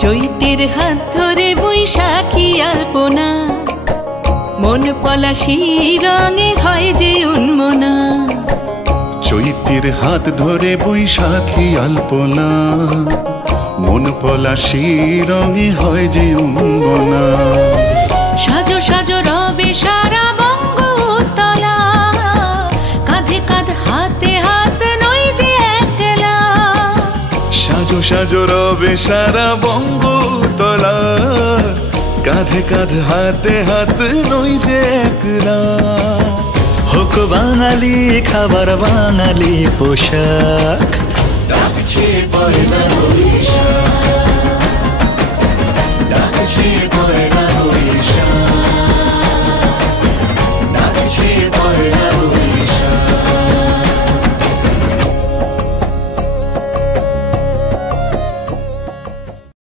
চৈতের হাত ধরে বৈশাখী আলপনা, মন পলাশী রঙে হয় যে উন্মনা। চৈতের হাত ধরে বৈশাখী আলপনা, মন পলাশী রঙে হয় যে উন্মনা। সাজো সাজো রবে সারা বঙ্গতলা, কাঁধে কাঁধ হাতে হাত নই যে একলা। সাজো সাজো রবে সারা বঙ্গতলা, কাঁধে কাঁধ হাতে হাত নই যে একলা। হোক বাঙালি খাবার বাঙালি পোশাক, ডাকছে পয়লা বৈশাখ।